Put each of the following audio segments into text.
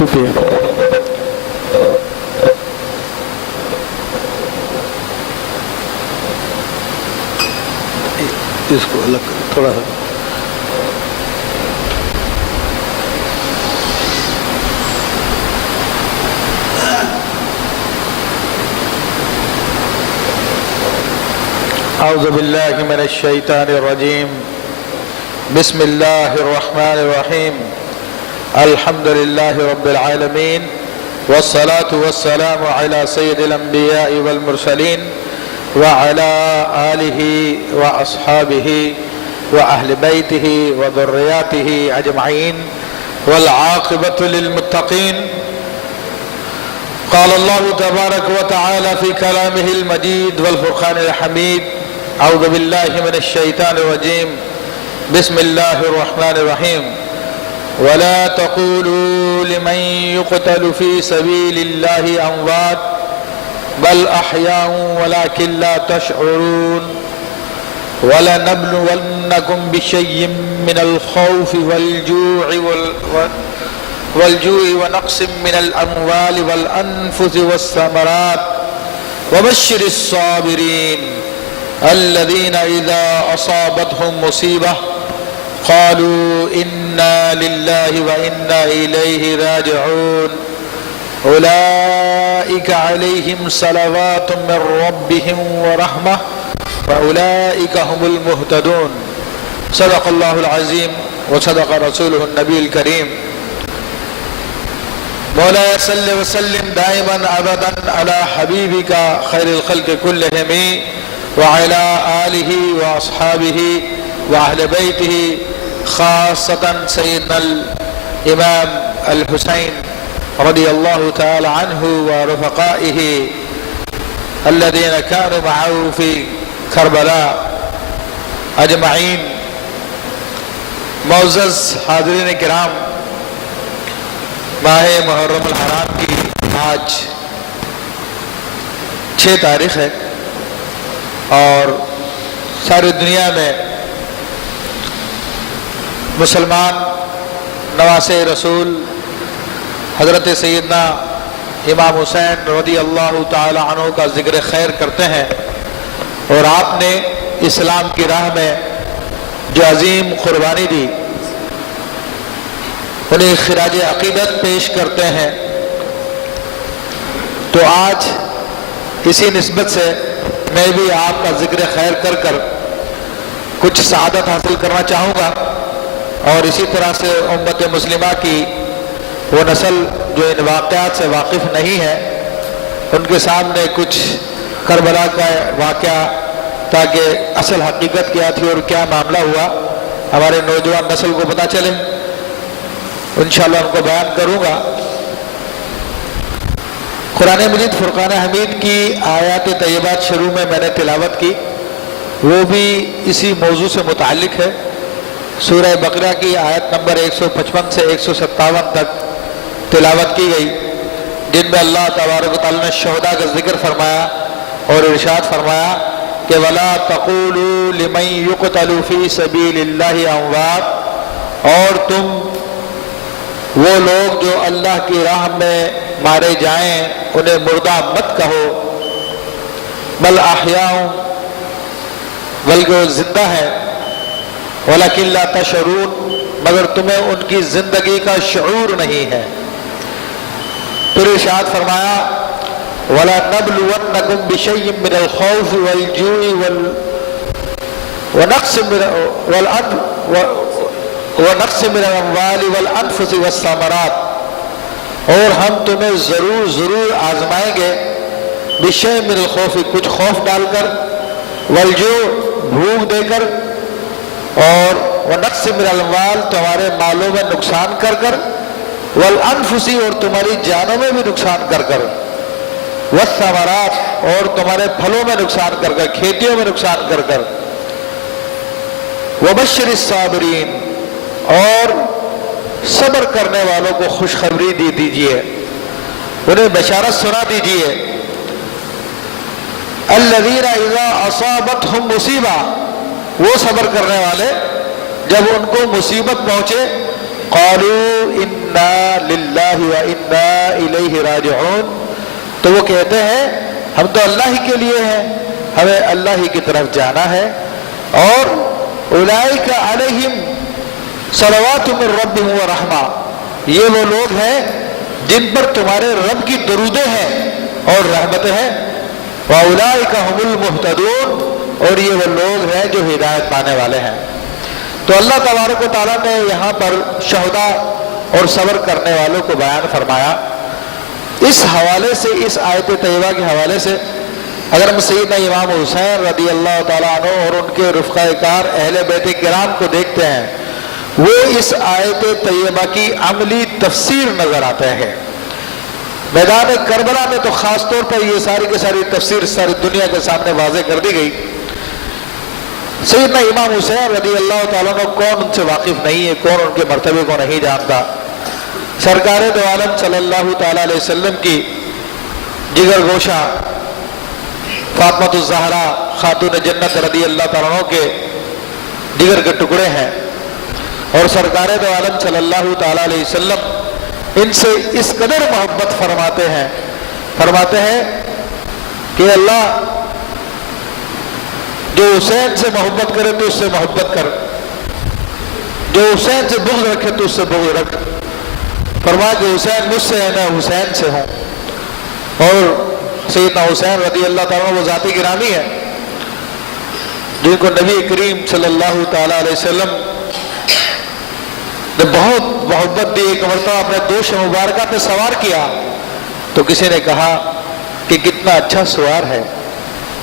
شکریہ۔ اس کو الگ تھوڑا سا اعوذ باللہ من الشیطان الرجیم بسم اللہ الرحمن الرحیم الحمد للہ رب العالمین والصلاة والسلام علی سید الانبیاء والمرسلین وعلى آلہ واصحابہ واہل بیتہ وذریاتہ اجمعین والعاقبۃ للمتقین۔ قال اللہ تبارک وتعالی فی کلامہ المجید والفرقان الحمید اعوذ باللہ من الشیطان الرجیم بسم اللہ الرحمن الرحیم ولا تقولوا لمن يقتل في سبيل الله اموات بل احياء ولكن لا تشعرون ولنبلونكم بشيء من الخوف والجوع ونقص من الاموال والانفس والثمرات وبشر الصابرين الذين إذا أصابتهم مصيبة قالوا إنا لله وإنا إليه راجعون أولئك عليهم صلوات من ربهم ورحمة وأولئك هم المهتدون۔ صدق الله العظيم وصدق رسوله النبي الكريم۔ مولاي صل وسلم دائما أبدا على حبيبك خير الخلق كلهم وعلى آلہ واصحابہ واہل بیتہ خاصة سیدنا الامام الحسین رضی اللہ تعالی عنہ ورفقائہ الذین كانوا معه في کربلا اجمعین۔ معزز حاضرین کرام، ماہ محرم الحرام کی آج 6 تاریخ ہے اور ساری دنیا میں مسلمان نواسے رسول حضرت سیدنا امام حسین رضی اللہ تعالی عنہ کا ذکر خیر کرتے ہیں، اور آپ نے اسلام کی راہ میں جو عظیم قربانی دی انہیں خراج عقیدت پیش کرتے ہیں۔ تو آج اسی نسبت سے میں بھی آپ کا ذکر خیر کر کر کچھ سعادت حاصل کرنا چاہوں گا، اور اسی طرح سے امت مسلمہ کی وہ نسل جو ان واقعات سے واقف نہیں ہے ان کے سامنے کچھ کربلا کا واقعہ، تاکہ اصل حقیقت کیا تھی اور کیا معاملہ ہوا ہمارے نوجوان نسل کو پتہ چلے، انشاءاللہ ان کو بیان کروں گا۔ قرآن مجید فرقان حمید کی آیات طیبات شروع میں نے تلاوت کی، وہ بھی اسی موضوع سے متعلق ہے۔ سورہ بقرہ کی آیت نمبر 155 سے 157 تک تلاوت کی گئی، جن میں اللہ تبارک و تعالی نے شہداء کا ذکر فرمایا اور ارشاد فرمایا کہ وَلَا تَقُولُوا لِمَن يُقْتَلُ فِي سَبِيلِ اللَّهِ أَمْوَاتٌ، اور تم وہ لوگ جو اللہ کی راہ میں مارے جائیں انہیں مردہ مت کہو، بل احیاء، بلکہ وہ زندہ ہے، ولیکن لا تشعرون، مگر تمہیں ان کی زندگی کا شعور نہیں ہے۔ پھر ارشاد فرمایا وَلَنَبْلُوَنَّكُمْ بِشَيْءٍ مِّنَ الْخَوْفِ وَالْجُوعِ وَنَقْصٍ مِّنَ الْأَمْوَالِ وَالْأَنفُسِ وَالثَّمَرَاتِ، اور ہم تمہیں ضرور آزمائیں گے، بِشَيْءٍ مِّنَ الْخَوْفِ، کچھ خوف ڈال کر، وَالْجُوعِ، بھوک دے کر، اور وَنَقْصٍ مِّنَ الْأَمْوَالِ، تمہارے مالوں میں نقصان کر کر، وَالْأَنفُسِ، اور تمہاری جانوں میں بھی نقصان کر کر، وَالثَّمَرَاتِ، اور تمہارے پھلوں میں نقصان کر کر، کھیتیوں میں نقصان کر کر، وَبَشِّرِ الصَّابِرِينَ، اور صبر کرنے والوں کو خوشخبری دی دیجئے، انہیں بشارت سنا دیجئے۔ الَّذِينَ إِذَا أَصَابَتْهُمْ مُصِيبَةٌ، وہ صبر کرنے والے جب ان کو مصیبت پہنچے، قَالُوا إِنَّا انا للہ و انا الیہ راجعون، تو وہ کہتے ہیں ہم تو اللہ ہی کے لیے ہیں، ہمیں اللہ ہی کی طرف جانا ہے۔ اور اولئک علیہم صلوات من ربہم ورحمہ، یہ وہ لوگ ہیں جن پر تمہارے رب کی درودیں ہیں اور رحمتیں ہیں۔ واولئک هم المہتدون، اور یہ وہ لوگ ہیں جو ہدایت پانے والے ہیں۔ تو اللہ تبارک و تعالیٰ نے یہاں پر شہداء اور صبر کرنے والوں کو بیان فرمایا۔ اس حوالے سے، اس آیت طیبہ کے حوالے سے اگر ہم سیدنا امام حسین رضی اللہ تعالیٰ عنہ اور ان کے رفقۂ کار اہل بیت کرام کو دیکھتے ہیں، وہ اس آیت طیبہ کی عملی تفسیر نظر آتے ہیں۔ میدان کربلا میں تو خاص طور پر یہ ساری کی ساری تفسیر ساری دنیا کے سامنے واضح کر دی گئی۔ سیدنا امام حسین رضی اللہ تعالیٰ عنہ، کون ان سے واقف نہیں ہے، کون ان کے مرتبے کو نہیں جانتا۔ سرکار دو عالم صلی اللہ تعالیٰ علیہ وسلم کی جگر گوشہ فاطمۃ الزہرا خاتون جنت رضی اللہ تعالیٰ عنہ کے جگر کے ٹکڑے ہیں، اور سرکار دو عالم صلی اللہ تعالیٰ علیہ وسلم ان سے اس قدر محبت فرماتے ہیں کہ اللہ جو حسین سے محبت کرے تو اس سے محبت کر، جو حسین سے بغض رکھے تو اس سے بغض رکھ۔ فرمایا کہ حسین مجھ سے ہے، میں حسین سے ہوں۔ اور سیدنا حسین رضی اللہ تعالیٰ عنہ وہ ذاتی گرامی ہے جن کو نبی کریم صلی اللہ تعالیٰ علیہ وسلم نے بہت محبت دی۔ ایک مرتبہ اپنے دوش مبارکہ پہ سوار کیا تو کسی نے کہا کہ کتنا اچھا سوار ہے،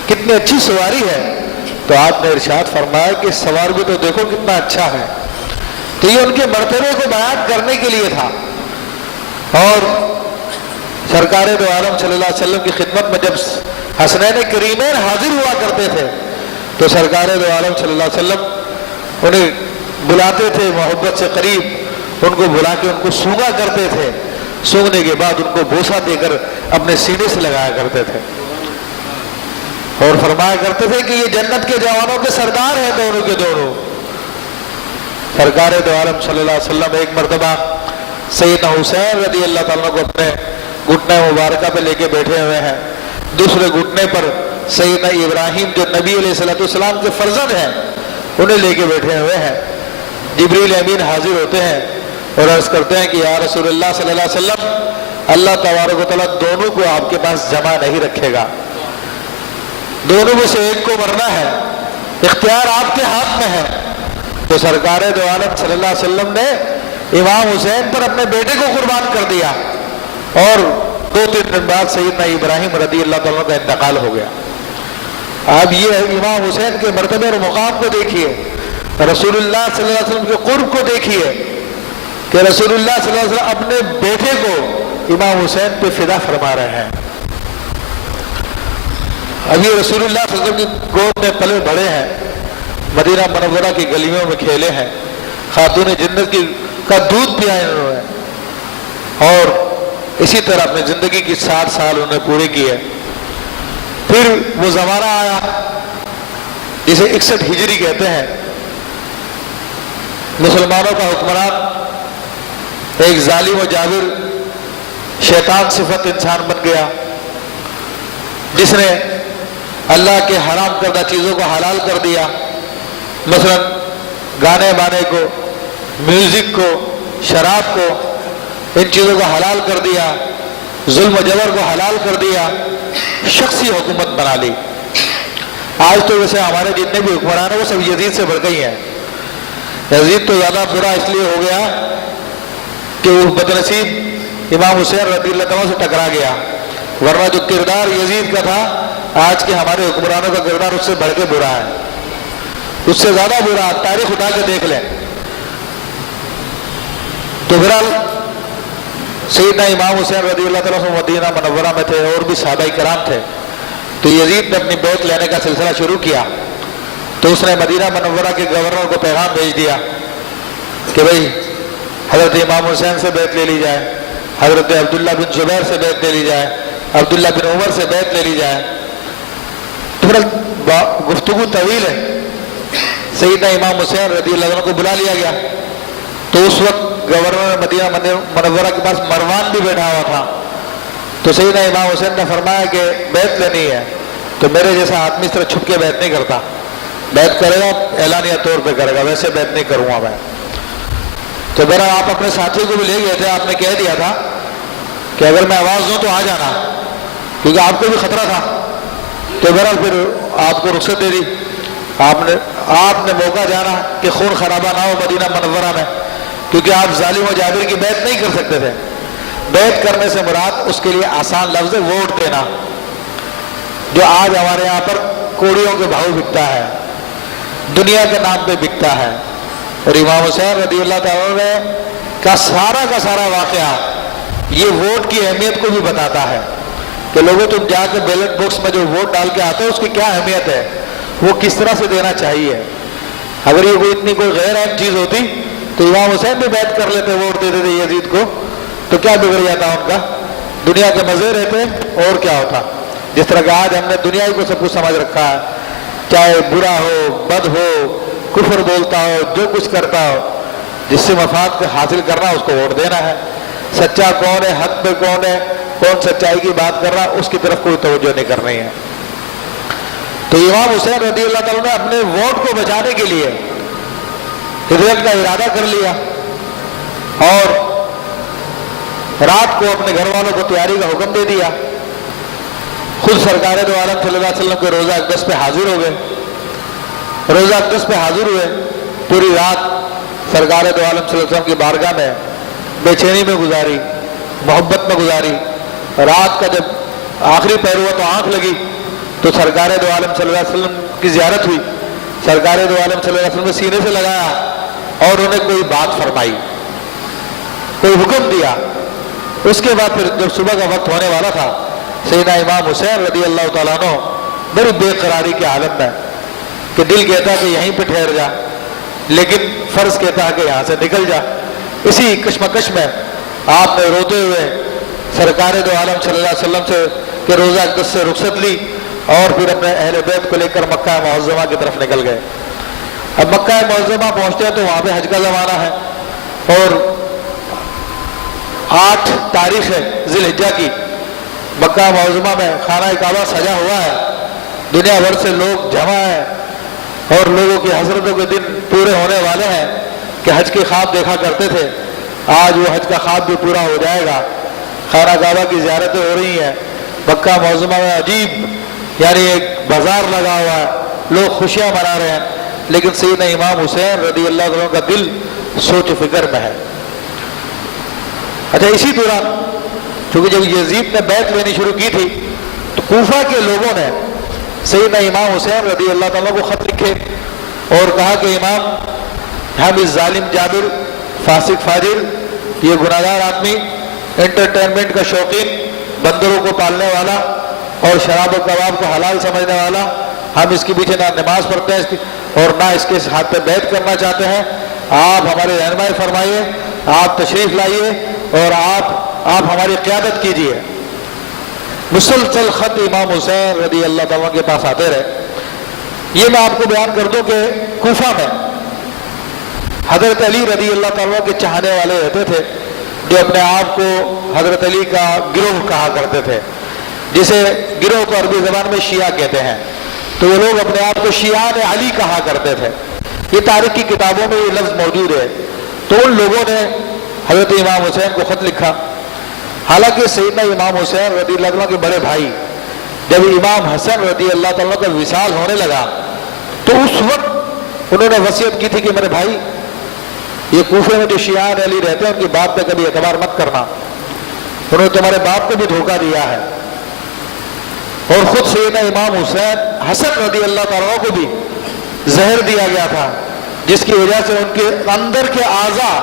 کتنی اچھی سواری ہے، تو آپ نے ارشاد فرمایا کہ سوار بھی تو دیکھو کتنا اچھا ہے۔ تو یہ ان کے مرتبے کو بیان کرنے کے لیے تھا۔ اور سرکار دو عالم صلی اللہ علیہ وسلم کی خدمت میں جب حسنین کریمین حاضر ہوا کرتے تھے تو سرکار دو عالم صلی اللہ علیہ وسلم انہیں بلاتے تھے محبت سے قریب، ان کو بلا کے ان کو سونگا کرتے تھے، سونگنے کے بعد ان کو بوسہ دے کر اپنے سینے سے لگایا کرتے تھے، اور فرمایا کرتے تھے کہ یہ جنت کے جوانوں کے سردار ہیں دونوں کے دونوں۔ سرکار دو عالم صلی اللہ علیہ وسلم ایک مرتبہ سیدنا حسین رضی اللہ تعالیٰ کو اپنے گھٹنے مبارکہ پہ لے کے بیٹھے ہوئے ہیں، دوسرے گھٹنے پر سیدنا ابراہیم جو نبی علیہ السلام کے فرزند ہیں انہیں لے کے بیٹھے ہوئے ہیں۔ جبریل امین حاضر ہوتے ہیں اور عرض کرتے ہیں کہ یا رسول اللہ صلی اللہ علیہ وسلم، اللہ تبارک و تعالیٰ دونوں کو آپ کے پاس جمع نہیں رکھے گا، دونوں میں سے ایک کو مرنا ہے، اختیار آپ کے ہاتھ میں ہے۔ تو سرکار دو عالم صلی اللہ علیہ وسلم نے امام حسین پر اپنے بیٹے کو قربان کر دیا، اور 2-3 دن بعد سیدنا ابراہیم رضی اللہ تعالیٰ کا انتقال ہو گیا۔ اب یہ امام حسین کے مرتبے اور مقام کو دیکھیے، رسول اللہ صلی اللہ علیہ وسلم کے قرب کو دیکھیے کہ رسول اللہ صلی اللہ علیہ وسلم اپنے بیٹے کو امام حسین پہ فدا فرما رہے ہیں۔ اب یہ رسول اللہ صلی اللہ علیہ وسلم کی گود میں پلے بڑے ہیں، مدینہ منورہ کی گلیوں میں کھیلے ہیں، خاتون جنت کا دودھ پیا انہوں نے، اور اسی طرح اپنی زندگی کی 60 سال انہیں پورے کیے۔ پھر وہ زمانہ آیا جسے 61 ہجری کہتے ہیں، مسلمانوں کا حکمران ایک ظالم و جابر شیطان صفت انسان بن گیا، جس نے اللہ کے حرام کردہ چیزوں کو حلال کر دیا، مثلا گانے بانے کو، میوزک کو، شراب کو، ان چیزوں کو حلال کر دیا، ظلم و جبر کو حلال کر دیا، شخصی حکومت بنا لی۔ آج تو ویسے ہمارے جتنے بھی حکمران ہیں وہ سب یزید سے بڑھ گئی ہیں۔ یزید تو زیادہ برا اس لیے ہو گیا کہ وہ بدنصیب امام حسین رضی اللہ عنہ سے ٹکرا گیا، ورنہ جو کردار یزید کا تھا آج کے ہمارے حکمرانوں کا کردار اس سے بڑھ کے برا ہے، اس سے زیادہ برا، تاریخ اٹھا کے دیکھ لیں۔ تو بہرحال سیدنا امام حسین رضی اللہ تعالیٰ عنہ مدینہ منورہ میں تھے، اور بھی صحابہ کرام تھے۔ تو یزید نے اپنی بیعت لینے کا سلسلہ شروع کیا، تو اس نے مدینہ منورہ کے گورنر کو پیغام بھیج دیا کہ بھئی حضرت امام حسین سے بیعت لے لی جائے، حضرت عبداللہ بن زبیر سے بیعت لے لی جائے، عبداللہ بن عمر سے بیعت لے لی جائے۔ تھوڑا گفتگو طویل ہے۔ سیدنا امام حسین رضی اللہ عنہ کو بلا لیا گیا، تو اس وقت گورنر مدینہ منورہ کے پاس مروان بھی بیٹھا ہوا تھا. تو سیدنا امام حسین نے فرمایا کہ بیعت لینی ہے تو میرے جیسا آدمی اس طرح چھپ کے بیعت نہیں کرتا, بیعت کرے گا اعلانیہ طور پہ کرے گا, ویسے بیعت نہیں کروں گا میں. تو میرا آپ اپنے ساتھی کو بھی لے گئے تھے, آپ نے کہہ دیا تھا کہ اگر میں آواز دوں تو آ جانا, کیونکہ آپ کو بھی خطرہ تھا. تو بہرحال پھر آپ کو رخصت دے دی. آپ نے موقع جانا کہ خون خرابہ نہ ہو مدینہ منورہ میں, کیونکہ آپ ظالم و جابر کی بیعت نہیں کر سکتے تھے. بیعت کرنے سے مراد اس کے لیے آسان لفظ ہے ووٹ دینا, جو آج ہمارے یہاں پر کوڑیوں کے بھاؤ بکتا ہے, دنیا کے نام پہ بکتا ہے. اور امام حسین رضی اللہ تعالیٰ کا سارا واقعہ یہ ووٹ کی اہمیت کو بھی بتاتا ہے کہ لوگوں تم جا کے بیلٹ باکس میں جو ووٹ ڈال کے آتے ہو اس کی کیا اہمیت ہے, وہ کس طرح سے دینا چاہیے. اگر یہ کوئی اتنی کوئی غیر اہم چیز ہوتی تو امام حسین بھی بیعت کر لیتے, ووٹ دیتے تھے یزید کو, تو کیا بگڑ جاتا ان کا, دنیا کے مزے رہتے اور کیا ہوتا. جس طرح کہ آج ہم نے دنیا ہی کو سب کچھ سمجھ رکھا ہے, چاہے برا ہو, بد ہو, کفر بولتا ہو, جو کچھ کرتا ہو, جس سے مفاد حاصل کرنا اس کو ووٹ دینا ہے. سچا کون ہے, حق پہ کون ہے, کون سچائی کی بات کر رہا, اس کی طرف کوئی توجہ نہیں کرنی ہے. تو امام حسین رضی اللہ تعالیٰ نے اپنے ووٹ کو بچانے کے لیے ہجرت کا ارادہ کر لیا اور رات کو اپنے گھر والوں کو تیاری کا حکم دے دیا. خود سرکار دو عالم صلی اللہ علیہ وسلم کے روزہ اقدس پہ حاضر ہو گئے, روزہ اقدس پہ حاضر ہوئے. پوری رات سرکار دو عالم صلی اللہ علیہ وسلم کی بارگاہ میں بے چینی میں گزاری, محبت میں گزاری. رات کا جب آخری پہر ہوا تو آنکھ لگی تو سرکار دو عالم صلی اللہ علیہ وسلم کی زیارت ہوئی. سرکار دو عالم صلی اللہ علیہ وسلم نے سینے سے لگایا اور انہیں کوئی بات فرمائی, کوئی حکم دیا. اس کے بعد پھر جب صبح کا وقت ہونے والا تھا, سیدنا امام حسین رضی اللہ تعالیٰ عنہ بڑی بے قراری کے عالم میں, کہ دل کہتا کہ یہیں پہ ٹھہر جا, لیکن فرض کہتا کہ یہاں سے نکل جا. اسی کشمکش میں آپ نے روتے ہوئے سرکار دو عالم صلی اللہ علیہ وسلم سے کہ روزہ اقدس سے رخصت لی اور پھر اپنے اہل بیت کو لے کر مکہ معظمہ کی طرف نکل گئے. اب مکہ معظمہ پہنچتے ہیں تو وہاں پہ حج کا زمانہ ہے اور 8 تاریخ ہے ذی الحجہ کی. مکہ معظمہ میں خانہ کعبہ سجا ہوا ہے, دنیا بھر سے لوگ جمع ہیں اور لوگوں کی حسرتوں کے دن پورے ہونے والے ہیں کہ حج کے خواب دیکھا کرتے تھے, آج وہ حج کا خواب بھی پورا ہو جائے گا. خانہ کعبہ کی زیارتیں ہو رہی ہیں. مکہ معظمہ میں عجیب یعنی ایک بازار لگا ہوا ہے, لوگ خوشیاں منا رہے ہیں, لیکن سیدنا امام حسین رضی اللہ عنہ کا دل سوچ و فکر میں ہے. اچھا, اسی دوران چونکہ جب یزید نے بیعت لینی شروع کی تھی تو کوفہ کے لوگوں نے سیدنا امام حسین رضی اللہ تعالیٰ کو خط لکھے اور کہا کہ امام, ہم اس ظالم جابر, فاسق فاجر, یہ گناہگار آدمی, انٹرٹینمنٹ کا شوقین, بندروں کو پالنے والا اور شراب و کباب کو حلال سمجھنے والا, ہم اس کے پیچھے نہ نماز پڑھتے ہیں اور نہ اس کے ہاتھ پہ بیعت کرنا چاہتے ہیں. آپ ہماری رہنمائی فرمائیے, آپ تشریف لائیے اور آپ ہماری قیادت کیجیے. مسلسل خط امام حسین رضی اللہ تعالیٰ کے پاس آتے رہے. یہ میں آپ کو بیان کر دوں کہ کوفہ میں حضرت علی رضی اللہ تعالیٰ کے چاہنے والے رہتے تھے, جو اپنے آپ کو حضرت علی کا گروہ کہا کرتے تھے, جسے گروہ کو عربی زبان میں شیعہ کہتے ہیں. تو وہ لوگ اپنے آپ کو شیعان علی کہا کرتے تھے. یہ تاریخ کی کتابوں میں یہ لفظ موجود ہے. تو ان لوگوں نے حضرت امام حسین کو خط لکھا. حالانکہ سیدنا امام حسین رضی اللہ عنہ کے بڑے بھائی جب امام حسن رضی اللہ تعالیٰ کا وصال ہونے لگا تو اس وقت انہوں نے وصیت کی تھی کہ میرے بھائی, یہ کوفے میں جو شیعان علی رہتے ہیں ان کی بات پہ کبھی اعتبار مت کرنا, انہوں نے تمہارے باپ کو بھی دھوکہ دیا ہے. اور خود سیدنا امام حسن رضی اللہ تعالیٰ کو بھی زہر دیا گیا تھا, جس کی وجہ سے ان کے اندر کے اعضاء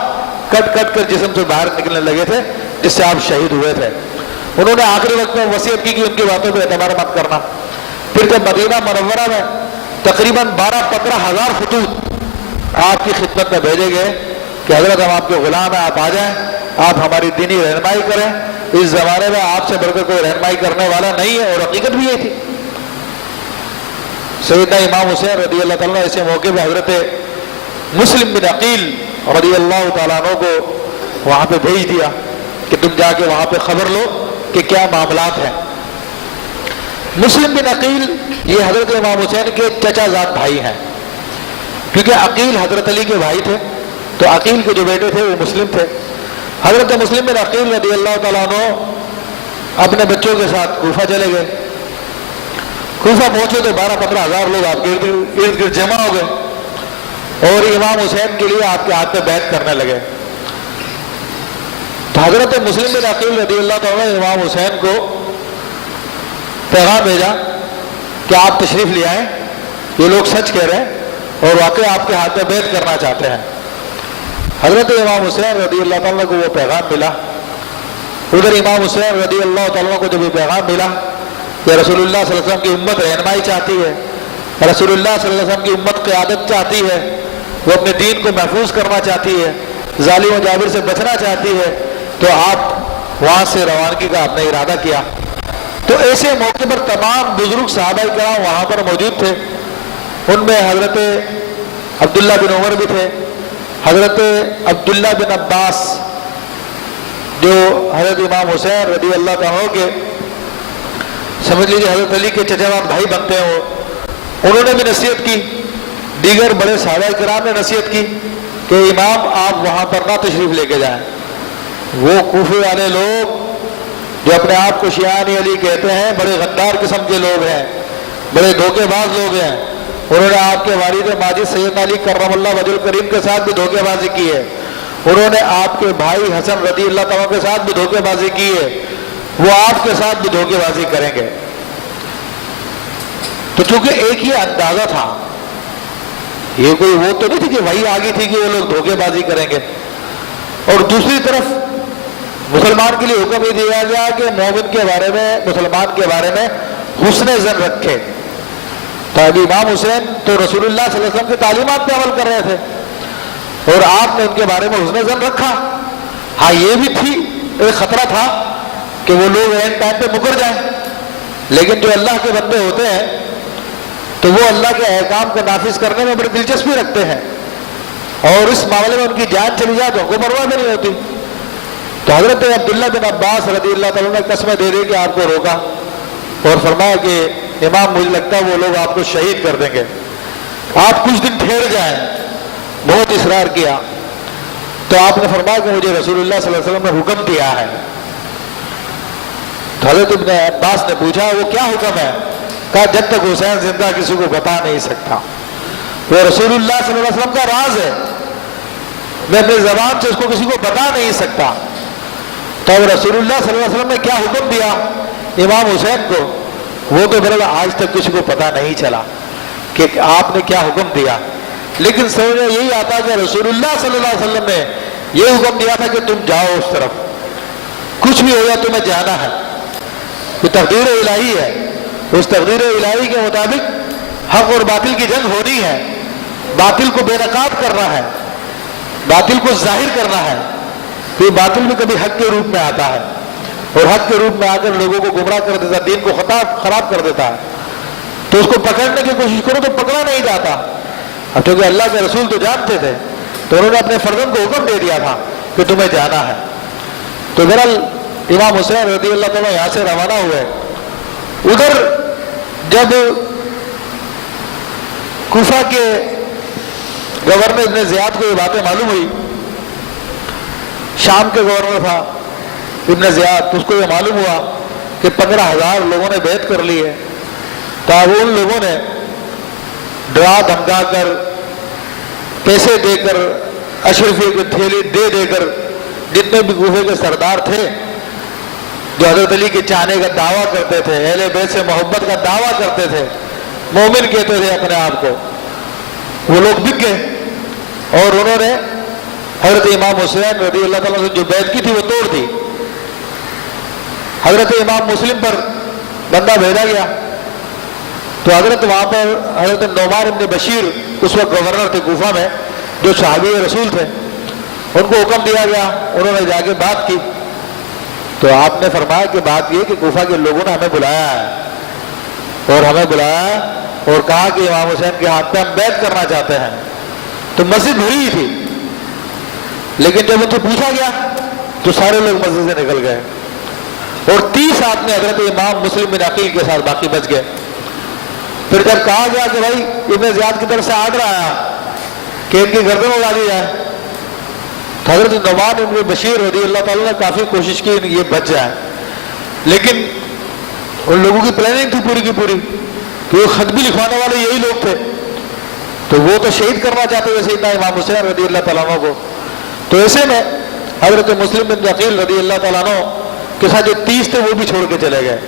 کٹ کٹ کر جسم سے باہر نکلنے لگے تھے, جس سے آپ شہید ہوئے تھے. انہوں نے آخری وقت میں وصیت کی کہ ان کی باتوں پہ اعتبار مت کرنا. پھر جب مدینہ منورہ میں تقریباً 12-15 ہزار خطوط آپ کی خدمت میں بھیجے گئے کہ حضرت ہم آپ کے غلام ہیں, آپ آ جائیں, آپ ہماری دینی رہنمائی کریں. اس زمانے میں آپ سے بڑھ کر کوئی رہنمائی کرنے والا نہیں ہے, اور حقیقت بھی یہ تھی. سیدنا امام حسین رضی اللہ تعالیٰ ایسے موقع پہ حضرت مسلم بن عقیل رضی اللہ تعالیٰ عنہ کو وہاں پہ بھیج دیا کہ تم جا کے وہاں پہ خبر لو کہ کیا معاملات ہیں۔ مسلم بن عقیل یہ حضرت امام حسین کے چچا زاد بھائی ہیں، کیونکہ عقیل حضرت علی کے بھائی تھے، تو عقیل کے جو بیٹے تھے وہ مسلم تھے۔ حضرت مسلم بن عقیل رضی اللہ تعالیٰ عنہ اپنے بچوں کے ساتھ کوفہ چلے گئے۔ کوفہ پہنچے تو 12-15 ہزار لوگ آپ کے ارد گرد جمع ہو گئے اور امام حسین کے لیے آپ کے ہاتھ پہ بیعت کرنے لگے۔ تو حضرت مسلم بن عقیل رضی اللہ تعالیٰ نے امام حسین کو پیغام بھیجا کہ آپ تشریف لے آئیں، یہ لوگ سچ کہہ رہے ہیں اور واقعی آپ کے ہاتھ پہ بیعت کرنا چاہتے ہیں۔ حضرت امام حسین رضی اللہ تعالیٰ کو وہ پیغام ملا۔ ادھر امام حسین رضی اللہ تعالیٰ کو جب یہ پیغام ملا کہ رسول اللہ صلی اللہ علیہ وسلم کی امت رہنمائی چاہتی ہے، رسول اللہ صلی اللہ علیہ وسلم کی امت قیادت چاہتی ہے، وہ اپنے دین کو محفوظ کرنا چاہتی ہے، ظالم و جابر سے بچنا چاہتی ہے، تو آپ وہاں سے روانگی کا اپنا ارادہ کیا۔ تو ایسے موقع پر تمام بزرگ صحابہ کرام وہاں پر موجود تھے۔ ان میں حضرت عبداللہ بن عمر بھی تھے، حضرت عبداللہ بن عباس جو حضرت امام حسین رضی اللہ تعالیٰ کے سمجھ لیجیے حضرت علی کے چچا زاد بھائی بنتے ہیں، انہوں نے بھی نصیحت کی۔ دیگر بڑے صحابہ کرام نے نصیحت کی کہ امام آپ وہاں پر نہ تشریف لے کے جائیں۔ وہ کوفے والے لوگ جو اپنے آپ کو شیعہ علی کہتے ہیں بڑے غدار قسم کے لوگ ہیں، بڑے دھوکے باز لوگ ہیں، انہوں نے آپ کے والد ماجد سیدنا علی کرم اللہ وجہ الکریم کے ساتھ بھی دھوکے بازی کی ہے، انہوں نے آپ کے بھائی حسن رضی اللہ تعالیٰ کے ساتھ بھی دھوکے بازی کی ہے، وہ آپ کے ساتھ بھی دھوکے بازی کریں گے۔ تو چونکہ ایک ہی اندازہ تھا، یہ کوئی وہ تو نہیں تھی کہ وہی آگی تھی کہ وہ لوگ دھوکے بازی کریں گے۔ اور دوسری طرف مسلمان کے لیے حکم یہ دیا گیا کہ مومن کے بارے میں، مسلمان کے بارے میں حسن ظن رکھے۔ تو ابھی امام حسین تو رسول اللہ صلی اللہ علیہ وسلم کی تعلیمات پہ عمل کر رہے تھے اور آپ نے ان کے بارے میں حسن ظن رکھا۔ ہاں یہ بھی تھی، ایک خطرہ تھا کہ وہ لوگ اینڈ ٹائم پہ مکر جائیں، لیکن جو اللہ کے بندے ہوتے ہیں تو وہ اللہ کے احکام کو نافذ کرنے میں بڑی دلچسپی رکھتے ہیں، اور اس معاملے میں ان کی جان چلی جائے تو ان کو پرواہ بھی نہیں ہوتی۔ تو حضرت عبداللہ بن عباس رضی اللہ تعالیٰ نے قسمیں دے دی کہ آپ کو روکا اور فرمایا کہ امام مجھے لگتا ہے وہ لوگ آپ کو شہید کر دیں گے، آپ کچھ دن ٹھہر جائیں۔ بہت اصرار کیا تو آپ نے فرمایا کہ مجھے رسول اللہ صلی اللہ علیہ وسلم نے حکم دیا ہے۔ تو حضرت ابن عباس نے پوچھا وہ کیا حکم ہے؟ کہا جب تک حسین زندہ کسی کو بتا نہیں سکتا، وہ رسول اللہ صلی اللہ علیہ وسلم کا راز ہے، میں اپنی زبان سے اس کو کسی کو بتا نہیں سکتا۔ تو رسول اللہ صلی اللہ علیہ وسلم نے کیا حکم دیا امام حسین کو، وہ تو بہرحال آج تک کسی کو پتا نہیں چلا کہ آپ نے کیا حکم دیا، لیکن سمجھ میں یہی آتا کہ رسول اللہ صلی اللہ علیہ وسلم نے یہ حکم دیا تھا کہ تم جاؤ اس طرف، کچھ بھی ہو جائے تمہیں جانا ہے، یہ تقدیر الہی ہے۔ اس تقدیر الہی کے مطابق حق اور باطل کی جنگ ہونی ہے، باطل کو بے نقاب کرنا ہے، باطل کو ظاہر کرنا ہے۔ یہ باطل بھی کبھی حق کے روپ میں آتا ہے اور حق کے روپ میں آ کر لوگوں کو گمراہ کر دیتا ہے، دین کو خراب کر دیتا ہے، تو اس کو پکڑنے کی کوشش کرو تو پکڑا نہیں جاتا۔ اب چونکہ اللہ کے رسول تو جانتے تھے تو انہوں نے اپنے فرزند کو حکم دے دیا تھا کہ تمہیں جانا ہے۔ تو بہرحال امام حسین رضی اللہ تعالیٰ یہاں سے روانہ ہوئے۔ ادھر جب کوفہ کے گورنر ابن زیاد کو یہ باتیں معلوم ہوئی، شام کے گورنر تھا ابن زیاد، تو اس کو یہ معلوم ہوا کہ 15,000 لوگوں نے بیعت کر لی ہے، تو ان لوگوں نے ڈرا دھمکا کر، پیسے دے کر، اشرفی کی تھیلی دے دے کر جتنے بھی کوفے کے سردار تھے جو حضرت علی کے چاہنے کا دعویٰ کرتے تھے، اہل بیت سے محبت کا دعویٰ کرتے تھے، مومن کہتے تھے اپنے آپ کو، وہ لوگ بک گئے اور انہوں نے حضرت امام حسین رضی اللہ تعالیٰ سے جو بیعت کی تھی وہ توڑ دی۔ حضرت امام مسلم پر بندہ بھیجا گیا تو حضرت وہاں پر حضرت نعمان ابن بشیر اس وقت گورنر تھے کوفہ میں، جو صحابی رسول تھے، ان کو حکم دیا گیا، انہوں نے جا کے بات کی تو آپ نے فرمایا کہ بات یہ کہ کوفہ کے لوگوں نے ہمیں بلایا ہے اور ہمیں بلایا اور کہا کہ امام حسین کے ہاتھ پہ ہم بیعت کرنا چاہتے ہیں، تو مسجد بھری ہی تھی، لیکن جب ان سے پوچھا گیا تو سارے لوگ مسجد سے نکل گئے اور 30 آدمی حضرت امام مسلم بن عقیل کے ساتھ باقی بچ گئے۔ پھر جب کہا گیا کہ بھائی ابن زیاد کی طرف سے آرڈر آیا کہ ان کی گردن اڑا دی جائے، تو حضرت نعمان بن بشیر رضی اللہ تعالیٰ نے کافی کوشش کی یہ بچ جائے، لیکن ان لوگوں کی پلاننگ تھی پوری کی پوری کہ وہ خط بھی لکھوانے والے یہی لوگ تھے، تو وہ تو شہید کرنا چاہتے تھے سیدنا امام حسین رضی اللہ تعالیٰ عنہ کو۔ تو ایسے میں حضرت مسلم بن عقیل رضی اللہ تعالیٰ عنہ کے ساتھ جو 30 تھے وہ بھی چھوڑ کے چلے گئے۔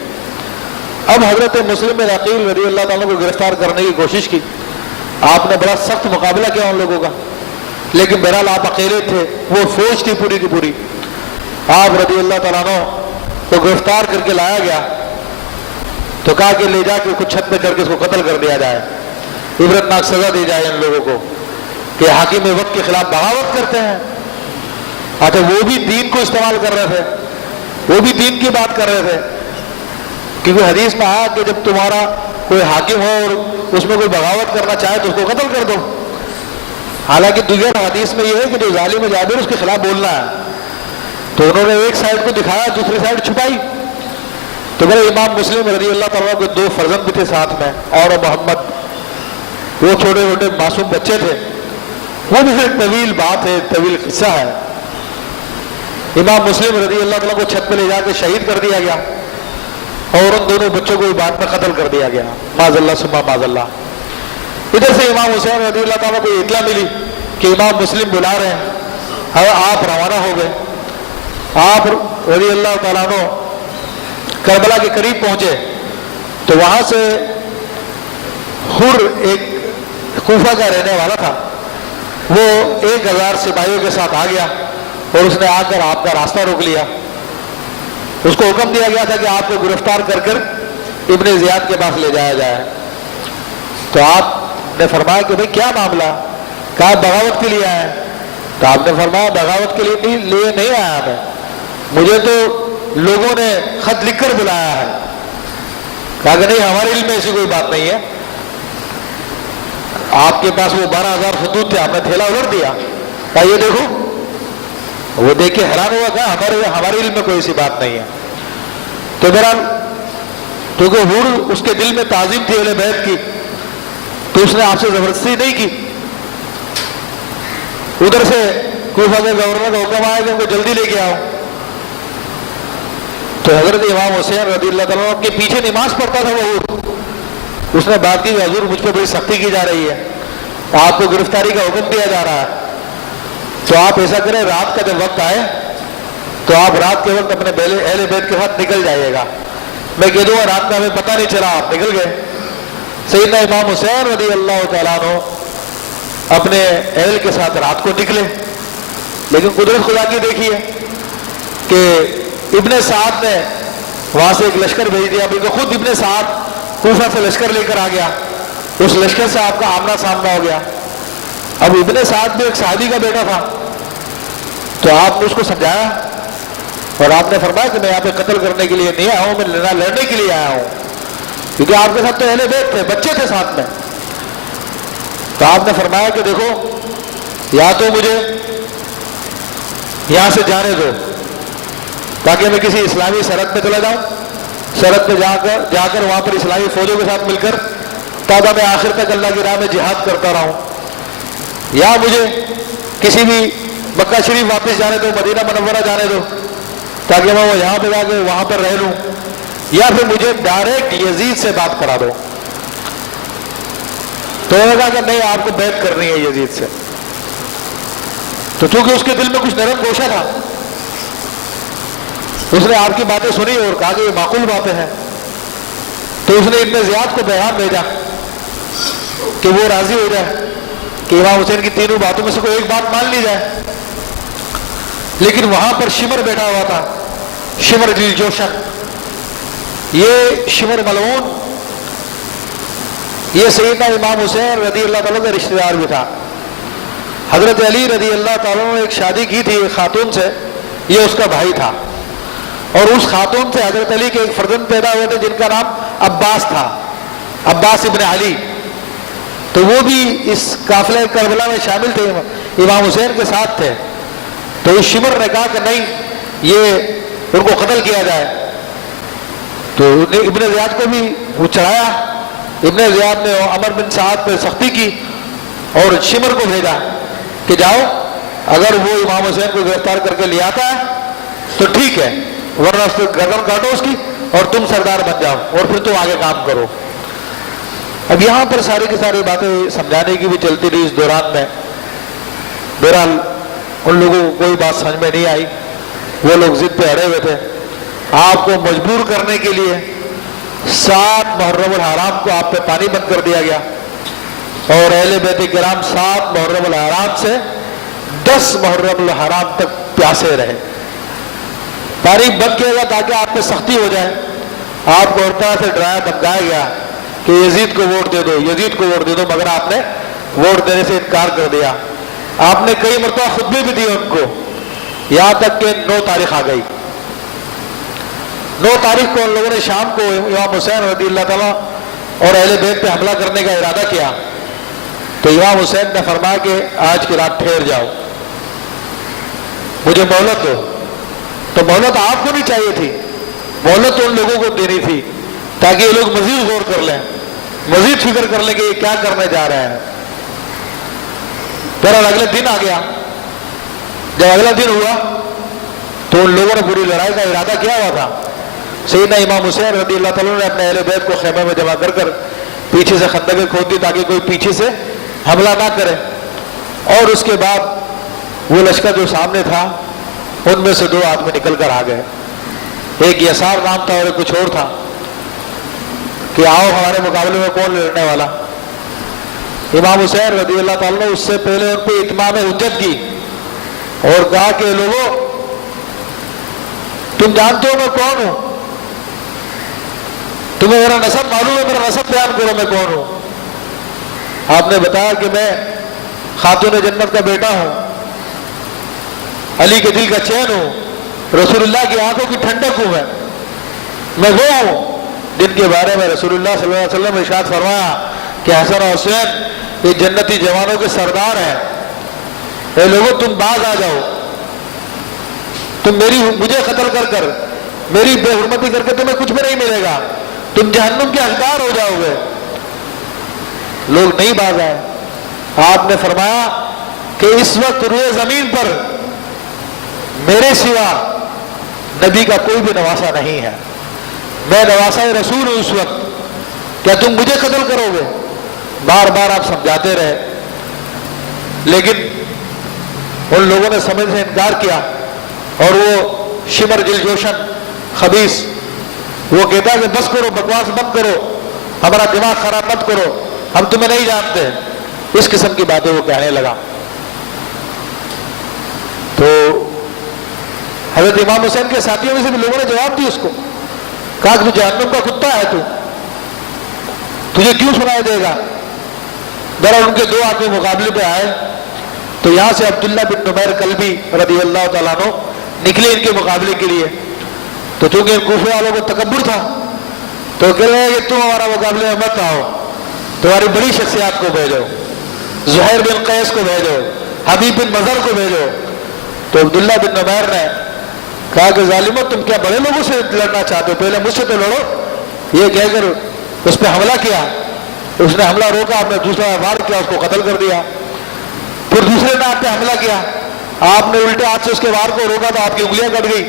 اب حضرت مسلم بن عقیل رضی اللہ تعالیٰ کو گرفتار کرنے کی کوشش کی، آپ نے بڑا سخت مقابلہ کیا ان لوگوں کا، لیکن بہرحال آپ اکیلے تھے، وہ فوج تھی پوری کی پوری۔ آپ رضی اللہ تعالیٰ عنہ کو گرفتار کر کے لایا گیا تو کہا کہ لے جا کے کچھ چھت پہ چڑھ کے اس کو قتل کر دیا جائے، عبرتناک سزا دی جائے ان لوگوں کو کہ حاکم وقت کے خلاف بغاوت کرتے ہیں۔ اچھا وہ بھی دین کو استعمال کر رہے تھے، وہ بھی دین کی بات کر رہے تھے، کیونکہ حدیث میں آیا کہ جب تمہارا کوئی حاکم ہو اور اس میں کوئی بغاوت کرنا چاہے تو اس کو قتل کر دو۔ حالانکہ دیگر حدیث میں یہ ہے کہ جو ظالم جابر اس کے خلاف بولنا ہے، تو انہوں نے ایک سائڈ کو دکھایا دوسری سائڈ چھپائی۔ تو میرے امام مسلم رضی اللہ تعالیٰ کے 2 فرزند بھی تھے ساتھ میں، اور محمد، وہ چھوٹے چھوٹے معصوم بچے تھے، وہ بھی ایک طویل بات ہے، طویل قصہ ہے۔ امام مسلم رضی اللہ تعالیٰ کو چھت پہ لے جا کے شہید کر دیا گیا اور ان دونوں بچوں کو بھی بعد میں قتل کر دیا گیا، معاذ اللہ ثم معاذ اللہ۔ ادھر سے امام حسین رضی اللہ تعالیٰ کو اطلاع ملی کہ امام مسلم بلا رہے ہیں، آپ روانہ ہو گئے۔ آپ رضی اللہ تعالیٰ عنہ کربلا کے قریب پہنچے تو وہاں سے حر ایک کوفہ کا رہنے والا تھا، وہ 1000 سپاہیوں کے ساتھ آ گیا اور اس نے آ کر آپ کا راستہ روک لیا۔ اس کو حکم دیا گیا تھا کہ آپ کو گرفتار کر کر ابن زیاد کے پاس لے جایا جائے۔ تو آپ نے فرمایا کہ بھئی کیا معاملہ؟ کہا بغاوت کے لیے آئے۔ تو آپ نے فرمایا بغاوت کے لیے نہیں آیا میں، مجھے تو لوگوں نے خط لکھ کر بلایا ہے۔ کہا کہ نہیں، ہمارے علم میں ایسی کوئی بات نہیں ہے، آپ کے پاس وہ 12,000 خطوط تھے، آپ نے تھیلا الٹ دیا۔ کہا یہ دیکھو، وہ دیکھ کے حیران ہوا، کہا ہمارے علم میں کوئی ایسی بات نہیں ہے۔ تو بہرحال کیونکہ حر اس کے دل میں تعظیم تھی اہل بیت کی، تو اس نے آپ سے زبردستی نہیں کی۔ ادھر سے کوفہ کے گورنر کا حکم آیا کہ ان کو جلدی لے کے آؤ۔ تو حضرت امام حسین رضی اللہ تعالیٰ عنہ کے پیچھے نماز پڑھتا تھا وہ حر، اس نے بات کی کہ حضور مجھ پہ بڑی سختی کی جا رہی ہے، آپ کو گرفتاری کا حکم دیا جا رہا ہے، تو آپ ایسا کریں رات کا جب وقت آئے تو آپ رات کے وقت اپنے اہل بیت کے ساتھ نکل جائیے گا، میں کہہ دوں گا رات کا ہمیں پتہ نہیں چلا، آپ نکل گئے۔ سیدنا امام حسین رضی اللہ تعالیٰ عنہ اپنے اہل کے ساتھ رات کو نکلے، لیکن قدرت خدا کی دیکھیے کہ ابن سعد نے وہاں سے ایک لشکر بھیج دیا، بلکہ خود ابن سعد کوفہ سے لشکر لے کر آ گیا، اس لشکر سے آپ کا آمنا سامنا ہو گیا۔ اب ابن سعد بھی ایک صحابی کا بیٹا تھا، تو آپ نے اس کو سمجھایا اور آپ نے فرمایا کہ میں یہاں پہ قتل کرنے کے لیے نہیں آیا ہوں، میں لڑنے کے لیے آیا ہوں، کیونکہ آپ کے ساتھ تو اہل بیت تھے، بچے تھے ساتھ میں۔ تو آپ نے فرمایا کہ دیکھو، یا تو مجھے یہاں سے جانے دو تاکہ میں کسی اسلامی سرحد پہ چلا جاؤں، سرحد پہ جا کر وہاں پر اسلامی فوجوں کے ساتھ مل کر تاکہ میں آخر تک اللہ کی راہ میں جہاد کرتا رہوں، یا مجھے کسی بھی مکہ شریف واپس جانے دو، مدینہ منورہ جانے دو تاکہ میں وہ یہاں پہ جا کے وہاں پر رہ لوں، یا پھر مجھے ڈائریکٹ یزید سے بات کرا دو۔ تو انہوں نے کہا کہ نہیں، آپ کو بیعت کرنی ہے یزید سے۔ تو چونکہ اس کے دل میں کچھ نرم گوشہ تھا، اس نے آپ کی باتیں سنی اور کہا کہ یہ معقول باتیں ہیں، تو اس نے ابن زیاد کو پیغام بھیجا کہ وہ راضی ہو جائے کہ امام حسین کی تینوں باتوں میں سے کوئی ایک بات مان لی جائے۔ لیکن وہاں پر شمر بیٹھا ہوا تھا، شمر دل جوشن، یہ شمر ملعون، یہ سیدنا امام حسین رضی اللہ تعالیٰ کا رشتہ دار بھی تھا۔ حضرت علی رضی اللہ تعالیٰ نے ایک شادی کی تھی ایک خاتون سے، یہ اس کا بھائی تھا، اور اس خاتون سے حضرت علی کے ایک فرزند پیدا ہوئے تھے جن کا نام عباس تھا، عباس ابن علی۔ تو وہ بھی اس قافلہ کربلا میں شامل تھے، امام حسین کے ساتھ تھے. تو اس شمر نے کہا کہ نہیں، یہ ان کو قتل کیا جائے. تو ابن زیاد کو بھی وہ چڑھایا. ابن زیاد نے عمر بن سعد پہ سختی کی اور شمر کو بھیجا کہ جاؤ، اگر وہ امام حسین کو گرفتار کر کے لے آتا ہے تو ٹھیک ہے، ورنہ اس پہ گردن کاٹو اس کی اور تم سردار بن جاؤ اور پھر تم آگے کام کرو. اب یہاں پر ساری کی ساری باتیں سمجھانے کی بھی چلتی رہی اس دوران میں. بہرحال ان لوگوں کو کوئی بات سمجھ میں نہیں آئی. وہ لوگ ضد پہ اڑے ہوئے تھے. آپ کو مجبور کرنے کے لیے 7 محرم الحرام کو آپ پہ پانی بند کر دیا گیا اور اہل بیت کرام 7 محرم الحرام سے 10 محرم الحرام تک پیاسے رہے. پانی بند کیا گیا تاکہ آپ پہ سختی ہو جائے. آپ کو اور طرح سے ڈرایا دھمکایا گیا کہ یزید کو ووٹ دے دو، یزید کو ووٹ دے دو، مگر آپ نے ووٹ دینے سے انکار کر دیا. آپ نے کئی مرتبہ خطبے بھی دیے ان کو، یہاں تک کہ 9 تاریخ آ گئی. 9 تاریخ کو ان لوگوں نے شام کو امام حسین رضی اللہ تعالیٰ اور اہل بیت پہ حملہ کرنے کا ارادہ کیا. تو امام حسین نے فرمایا کہ آج کی رات ٹھہر جاؤ، مجھے مہلت دو. تو مہلت آپ کو نہیں چاہیے تھی، مہلت تو ان لوگوں کو دینی تھی تاکہ یہ لوگ مزید غور کر لیں، مزید فکر کر لیں کہ یہ کیا کرنے جا رہے ہیں. بہرحال اگلے دن آ گیا. جب اگلا دن ہوا تو ان لوگوں نے پوری لڑائی کا ارادہ کیا ہوا تھا. سیدنا امام حسین رضی اللہ تعالیٰ نے اپنے اہل بیت کو خیمے میں جمع کر کر پیچھے سے خندقیں کھود دی تاکہ کوئی پیچھے سے حملہ نہ کرے. اور اس کے بعد وہ لشکر جو سامنے تھا ان میں سے 2 آدمی نکل کر آ گئے. ایک یسار نام تھا اور ایک کچھ اور تھا کہ آؤ ہمارے مقابلے میں کون لڑنے والا. امام حسین رضی اللہ تعالیٰ نے اس سے پہلے ان پہ اتمام حجت کی اور کہا کہ لوگوں، تم جانتے ہو میں کون ہوں؟ تمہیں میرا نسب معلوم ہے؟ میرا نسب بیان کرو، میں کون ہوں؟ آپ نے بتایا کہ میں خاتون جنت کا بیٹا ہوں، علی کے دل کا چین ہوں، رسول اللہ کی آنکھوں کی ٹھنڈک ہوں. میں وہ ہوں جن کے بارے میں رسول اللہ صلی اللہ علیہ وسلم نے ارشاد فرمایا کہ حسن اور حسین یہ جنتی جوانوں کے سردار ہیں. اے لوگوں، تم باز آ جاؤ، تم مجھے قتل کر کر، میری بے حرمتی کر کے تمہیں کچھ بھی نہیں ملے گا، تم جہنم کے حقدار ہو جاؤ گے. لوگ نہیں باز آئے. آپ نے فرمایا کہ اس وقت روئے زمین پر میرے سوا نبی کا کوئی بھی نواسا نہیں ہے، میں نواسا رسول ہوں. اس وقت کیا تم مجھے قتل کرو گے؟ بار بار آپ سمجھاتے رہے لیکن ان لوگوں نے سمجھ سے انکار کیا. اور وہ شمر دل جوشن خبیث وہ کہتا ہے کہ بس کرو، بکواس مت کرو، ہمارا دماغ خراب مت کرو، ہم تمہیں نہیں جانتے. اس قسم کی باتیں وہ کہنے لگا. تو حضرت امام حسین کے ساتھیوں میں سے بھی لوگوں نے جواب دی اس کو، کہا کہ تو جہنم کا کتا ہے، تجھے کیوں سنائی دے گا؟ بہرحال ان کے 2 آدمی مقابلے پہ آئے تو یہاں سے عبداللہ بن نمیر کلبی رضی اللہ تعالیٰ عنہ نکلے ان کے مقابلے کے لیے. تو چونکہ ان کوفے والوں کو تکبر تھا تو کہہ رہے ہیں کہ تم ہمارا مقابلے میں مت آؤ، تمہاری بڑی شخصیات کو بھیجو، زہیر بن قیس کو بھیجو، حبیب بن مظہر کو بھیجو. تو عبداللہ بن نمیر نے کہا کہ ظالمو، تم کیا بڑے لوگوں سے لڑنا چاہتے ہو؟ پہلے مجھ سے تو لڑو. یہ کہہ کر اس پہ حملہ کیا. اس نے حملہ روکا، آپ نے دوسرا وار کیا، اس کو قتل کر دیا. پھر دوسرے نے آپ پہ حملہ کیا، آپ نے الٹے ہاتھ سے اس کے وار کو روکا تو آپ کی انگلیاں کٹ گئی.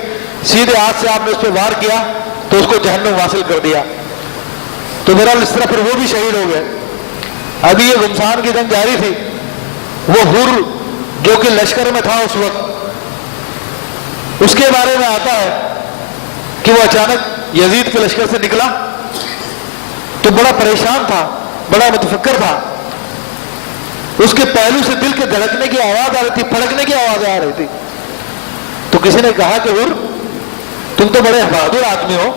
سیدھے ہاتھ سے آپ نے اس پہ وار کیا تو اس کو جہنم حاصل کر دیا. تو بہرحال اس طرح پھر وہ بھی شہید ہو گئے. ابھی یہ گمسان کی جنگ جاری تھی. وہ حر جو کہ لشکر میں تھا اس وقت، اس کے بارے میں آتا ہے کہ وہ اچانک یزید کے لشکر سے نکلا تو بڑا پریشان تھا، بڑا متفکر تھا. اس کے پہلو سے دل کے دھڑکنے کی آواز آ رہی تھی، پھڑکنے کی آواز آ رہی تھی. تو کسی نے کہا کہ حر، تم تو بڑے بہادر آدمی ہو،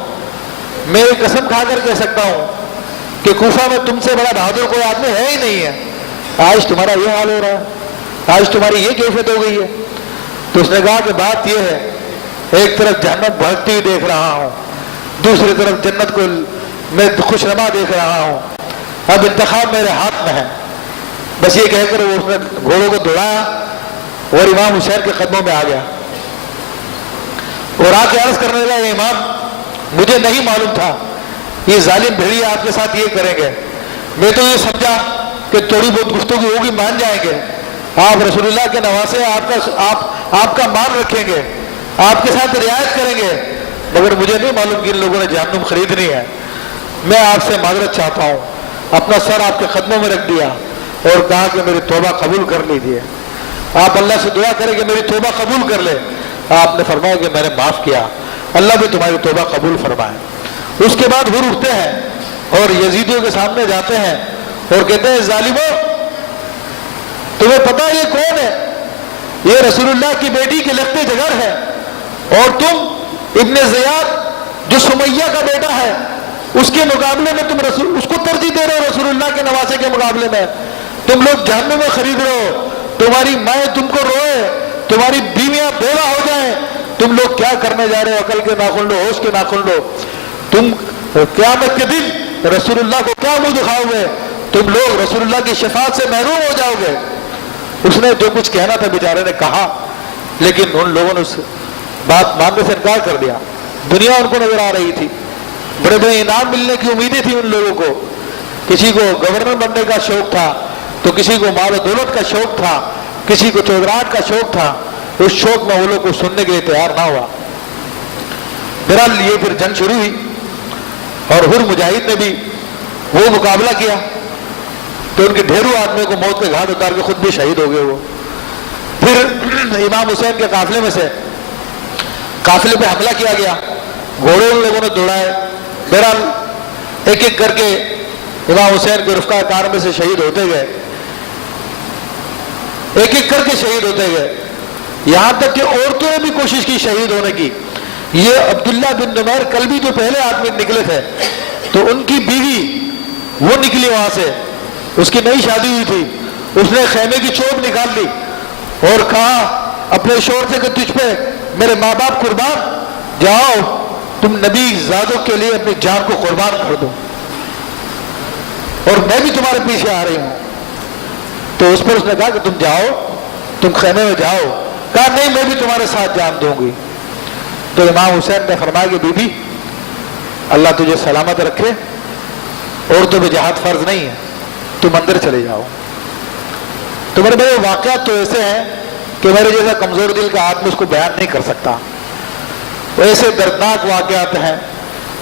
میں یہ قسم کھا کر کہہ سکتا ہوں کہ کوفہ میں تم سے بڑا بہادر کوئی آدمی ہے ہی نہیں ہے. آج تمہارا یہ حال ہو رہا ہے، آج تمہاری یہ کیفیت ہو گئی ہے. تو اس نے کہا کہ بات یہ ہے، ایک طرف جہنم بھڑکتی ہوئی دیکھ رہا ہوں، دوسری طرف جنت کو میں خوش نما دیکھ رہا ہوں. اب انتخاب میرے ہاتھ میں ہے. بس یہ کہہ کر وہ اس نے گھوڑوں کو دوڑایا اور امام حسین کے قدموں میں آ گیا اور آ کے عرض کرنے لگا اے امام مجھے نہیں معلوم تھا یہ ظالم بھیڑیے آپ کے ساتھ یہ کریں گے، میں تو یہ سمجھا کہ تھوڑی بہت گفتگو ہوگی مان جائیں گے، آپ رسول اللہ کے نواسے آپ کا مان رکھیں گے، آپ کے ساتھ رعایت کریں گے، مگر مجھے نہیں معلوم کہ ان لوگوں نے جہنم خریدنی ہے۔ میں آپ سے معذرت چاہتا ہوں، اپنا سر آپ کے قدموں میں رکھ دیا اور کہا کہ میری توبہ قبول کر لیجیے، آپ اللہ سے دعا کریں کہ میری توبہ قبول کر لے۔ آپ نے فرمایا کہ میں نے معاف کیا، اللہ بھی تمہاری توبہ قبول فرمائے۔ اس کے بعد حر اٹھتے ہیں اور یزیدیوں کے سامنے جاتے ہیں اور کہتے ہیں ظالمو تمہیں پتا یہ کون ہے؟ یہ رسول اللہ کی بیٹی کے لخت جگر ہے، اور تم ابن زیاد جو سمیہ کا بیٹا ہے اس کے مقابلے میں تم اس کو ترجیح دے رہے ہو رسول اللہ کے نواسے کے مقابلے میں، تم لوگ جہنم میں خرید رہے ہو، تمہاری مائیں تم کو روئے، تمہاری بیویاں بیوہ ہو جائیں، تم لوگ کیا کرنے جا رہے ہو؟ عقل کے ناخن لو، ہوش کے ناخن لو، تم قیامت کے دن رسول اللہ کو کیا منہ دکھاؤ گے؟ تم لوگ رسول اللہ کی شفاعت سے محروم ہو جاؤ گے۔ اس نے جو کچھ کہنا تھا بیچارے نے کہا، لیکن ان لوگوں نے اس بات ماننے سے انکار کر دیا۔ دنیا ان کو نظر آ رہی تھی، بڑے بڑے انعام ملنے کی امیدیں تھیں ان لوگوں کو، کسی کو گورنر بننے کا شوق تھا تو کسی کو مال و دولت کا شوق تھا، کسی کو چودراہٹ کا شوق تھا، اس شوق میں وہ لوگ کو سننے کے لیے تیار نہ ہوا۔ بہرحال یہ پھر جنگ شروع ہوئی اور حر مجاہد نے بھی وہ مقابلہ کیا تو ان کے ڈھیروں آدمیوں کو موت کے گھاٹ اتار کے خود بھی شہید ہو گئے وہ۔ پھر امام حسین کے قافلے میں سے قافلے پہ حملہ کیا گیا، گھوڑے ان لوگوں نے دوڑائے، بہرحال ایک ایک کر کے امام حسین کے رفقا کار میں سے شہید ہوتے گئے، ایک ایک کر کے شہید ہوتے گئے، یہاں تک کہ عورتوں نے بھی کوشش کی شہید ہونے کی۔ یہ عبداللہ بن نمیر کلبی جو پہلے آدمی نکلے تھے تو ان کی بیوی وہ نکلی وہاں سے، اس کی نئی شادی ہوئی تھی، اس نے خیمے کی چوب نکال لی اور کہا اپنے شوہر سے کہ تجھ پہ میرے ماں باپ قربان، جاؤ تم نبی زادوں کے لیے اپنی جان کو قربان کر دو اور میں بھی تمہارے پیچھے آ رہی ہوں۔ تو اس پر اس نے کہا کہ تم جاؤ، تم خیمے میں جاؤ، کہا نہیں میں بھی تمہارے ساتھ جان دوں گی۔ تو امام حسین نے فرمایا کہ بی بی اللہ تجھے سلامت رکھے، عورتوں پہ جہاد فرض نہیں ہے، تم اندر چلے جاؤ۔ تو میرے بھائی واقعات تو ایسے ہیں کہ میرے جیسا کمزور دل کا آدمی اس کو بیان نہیں کر سکتا، ایسے دردناک واقعات ہیں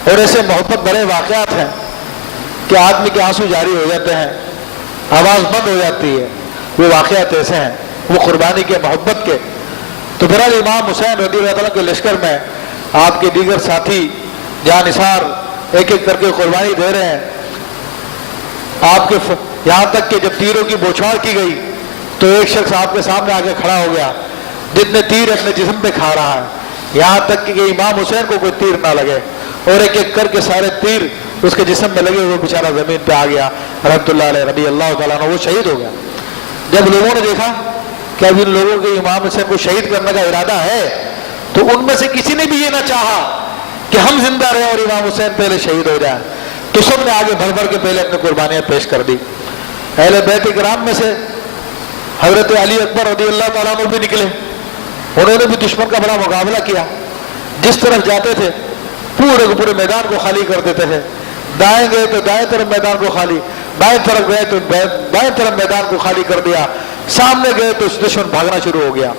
اور ایسے محبت بڑے واقعات ہیں کہ آدمی کے آنسو جاری ہو جاتے ہیں، آواز بند ہو جاتی ہے۔ وہ واقعات ایسے ہیں، وہ قربانی کے، محبت کے۔ تو بہرحال امام حسین رضی اللہ تعالیٰ کے لشکر میں آپ کے دیگر ساتھی جاں نثار ایک ایک کر کے قربانی دے رہے ہیں، آپ کے یہاں تک کہ جب تیروں کی بوچھاڑ کی گئی تو ایک شخص آپ کے سامنے آ کے کھڑا ہو گیا جتنے تیر اپنے جسم پہ کھا رہا ہے، یہاں تک کہ امام حسین کو کوئی تیر نہ لگے، اور ایک ایک کر کے سارے تیر اس کے جسم میں لگے، وہ بیچارہ زمین پہ آ گیا رحمۃ اللہ علیہ رضی اللہ تعالیٰ عنہ، وہ شہید ہو گیا۔ جب لوگوں نے دیکھا کہ اب ان لوگوں کے امام حسین کو شہید کرنے کا ارادہ ہے تو ان میں سے کسی نے بھی یہ نہ چاہا کہ ہم زندہ رہیں اور امام حسین پہلے شہید ہو جائیں، تو سب نے آگے بڑھ بڑھ کے پہلے اپنی قربانیاں پیش کر دی۔ اہل بیت کرام میں سے حضرت علی اکبر رضی اللہ تعالیٰ عنہ بھی نکلے، انہوں نے بھی دشمن کا بڑا مقابلہ کیا، جس طرف جاتے تھے پورے کے پورے میدان کو خالی کر دیتے تھے، دائیں گئے تو دائیں طرف میدان کو خالی، بائیں طرف گئے تو بائیں طرف میدان کو خالی کر دیا، سامنے گئے تو دشمن بھاگنا شروع ہو گیا،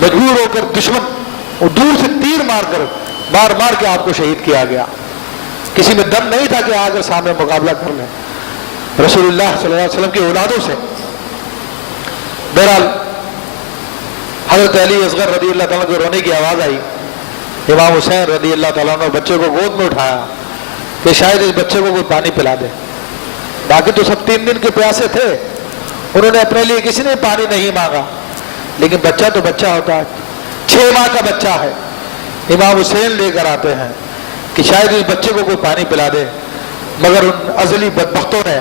مجبور ہو کر دشمن دور سے تیر مار کر مار مار کے آپ کو شہید کیا گیا۔ کسی میں دم نہیں تھا کہ آ کر سامنے مقابلہ کر لیں رسول اللہ صلی اللہ علیہ وسلم کی اولادوں سے۔ بہرحال حضرت علی اصغر رضی اللہ تعالیٰ کو رونے کی آواز آئی، امام حسین رضی اللہ تعالیٰ نے بچے کو گود میں اٹھایا کہ شاید اس بچے کو کوئی پانی پلا دے، باقی تو سب 3 دن کے پیاسے تھے، انہوں نے اپنے لیے کسی نے پانی نہیں مانگا، لیکن بچہ تو بچہ ہوتا ہے، 6 ماہ کا بچہ ہے، امام حسین لے کر آتے ہیں کہ شاید اس بچے کو کوئی پانی پلا دے، مگر ان ازلی بدبختوں نے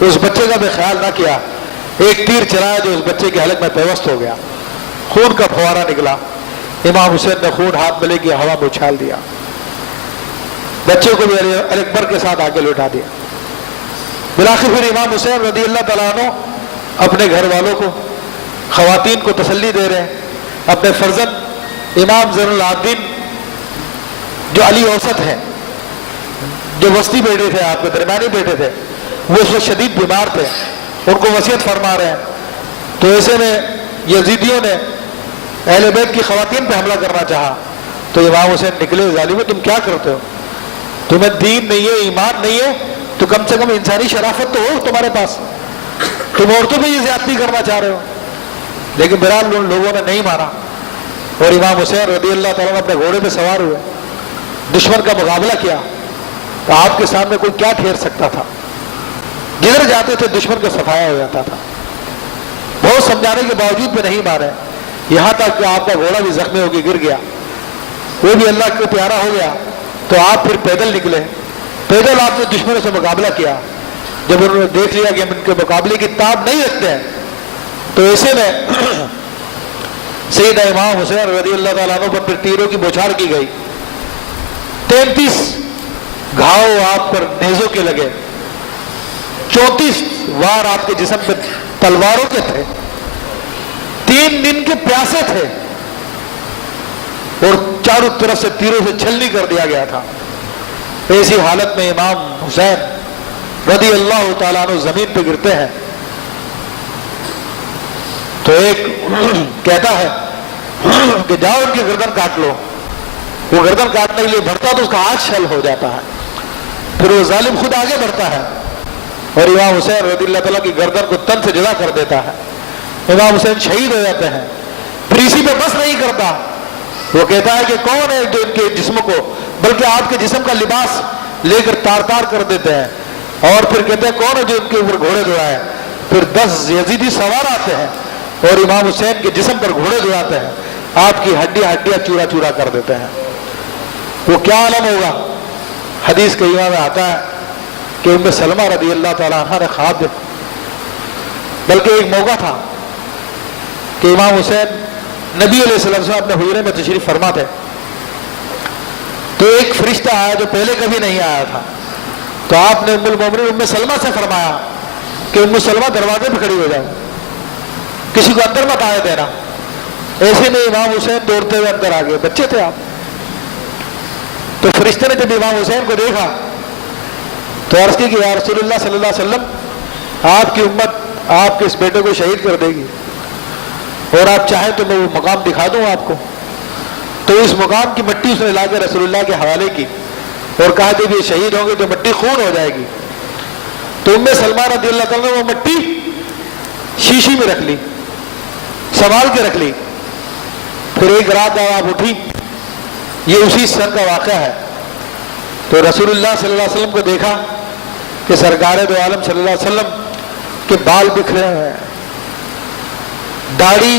اس بچے کا بھی خیال نہ کیا، ایک تیر چلایا جو اس بچے کے حلق میں پیوست ہو گیا، خون کا فوارہ نکلا، امام حسین نے خون ہاتھ میں لے کے ہوا میں اچھال دیا، بچے کو بھی علی اکبر کے ساتھ آگے لوٹا دیا۔ بالآخر پھر امام حسین رضی اللہ تعالیٰ عنہ اپنے گھر والوں کو، خواتین کو تسلی دے رہے ہیں. اپنے فرزند امام زین العابدین جو علی اوسط ہیں، جو وسطی بیٹے تھے، آپ کے درمیانی بیٹے تھے، وہ اس وقت شدید بیمار تھے، ان کو وصیت فرما رہے ہیں. تو ایسے میں یزیدیوں نے اہل بیت کی خواتین پہ حملہ کرنا چاہا. تو امام حسین نکلے، ظالمو تم کیا کرتے ہو؟ تمہیں دین نہیں ہے، ایمان نہیں ہے، تو کم سے کم انسانی شرافت تو ہو تمہارے پاس. تم عورتوں پہ یہ زیادتی کرنا چاہ رہے ہو. لیکن بہرحال ان لوگوں نے نہیں مانا، اور امام حسین رضی اللہ تعالیٰ اپنے گھوڑے پہ سوار ہوئے، دشمن کا مقابلہ کیا. تو آپ کے سامنے کوئی کیا ٹھہر سکتا تھا؟ جدھر جاتے تھے دشمن کا صفایا ہو جاتا تھا. بہت سمجھانے کے باوجود بھی نہیں مارے، یہاں تک کہ آپ کا گھوڑا بھی زخمی ہو کے گر گیا، وہ بھی اللہ کو پیارا ہو گیا. تو آپ پھر پیدل نکلے، پیدل آپ نے دشمنوں سے مقابلہ کیا. جب انہوں نے دیکھ لیا کہ ہم ان کے مقابلے کی تاب نہیں رکھتے ہیں، تو ایسے میں سیدنا امام حسین رضی اللہ تعالیٰ عنہ پر پھر تیروں کی بوچھار کی گئی. 33 گھاؤ آپ پر نیزوں کے لگے، 34 وار آپ کے جسم پہ تلواروں کے تھے، 3 دن کے پیاسے تھے، اور چاروں طرف سے تیروں سے چھلنی کر دیا گیا تھا. ایسی حالت میں امام حسین رضی اللہ تعالیٰ عنہ زمین پہ گرتے ہیں. تو ایک کہتا ہے کہ جاؤ ان کی گردن کاٹ لو. وہ گردن کاٹنے کے لیے بڑھتا تو اس کا ہاتھ شل ہو جاتا ہے. پھر وہ ظالم خود آگے بڑھتا ہے اور امام حسین رضی اللہ تعالیٰ کی گردن کو تن سے جدا کر دیتا ہے. امام حسین شہید ہو جاتے ہیں. پھر اسی پہ بس نہیں کرتا، وہ کہتا ہے کہ کون ہے جو ان کے جسم کو، بلکہ آپ کے جسم کا لباس لے کر تار تار کر دیتے ہیں. اور پھر کہتے ہیں کون ہے جو ان کے اوپر گھوڑے دوڑائے. پھر 10 یزیدی سوار آتے ہیں اور امام حسین کے جسم پر گھوڑے دوڑاتے ہیں، آپ کی ہڈیاں چورا چورا کر دیتے ہیں. وہ کیا عالم ہوگا؟ حدیث کریمہ میں آتا ہے کہ ام سلمہ رضی اللہ تعالیٰ عنہ نے خواب دیکھا. بلکہ ایک موقع تھا کہ امام حسین نبی علیہ السلام سے اپنے حجرے میں تشریف فرما تھے. تو ایک فرشتہ آیا جو پہلے کبھی نہیں آیا تھا. تو آپ نے ام المومنین ام سلمہ سے فرمایا کہ ام سلمہ دروازے پہ کھڑی ہو جاؤ، کسی کو اندر مت آئے دینا. ایسے میں امام حسین دوڑتے ہوئے اندر آ گئے، بچے تھے آپ. تو فرشتے نے جب امام حسین کو دیکھا تو عرض کی کہ یا رسول اللہ صلی اللہ علیہ وسلم، آپ کی امت آپ کے اس بیٹے کو شہید کر دے گی، اور آپ چاہیں تو میں وہ مقام دکھا دوں آپ کو. تو اس مقام کی مٹی اس نے لا کے رسول اللہ کے حوالے کی اور کہا جب یہ شہید ہوں گے تو مٹی خون ہو جائے گی. تو ام سلمہ رضی اللہ تعالیٰ نے وہ مٹی شیشی میں رکھ لی، سنبھال کے رکھ لی. پھر ایک رات آپ اٹھی، یہ اسی سن کا واقعہ ہے. تو رسول اللہ صلی اللہ علیہ وسلم کو دیکھا کہ سرکار دو عالم صلی اللہ علیہ وسلم کے بال بکھرے ہوئے ہیں، داڑھی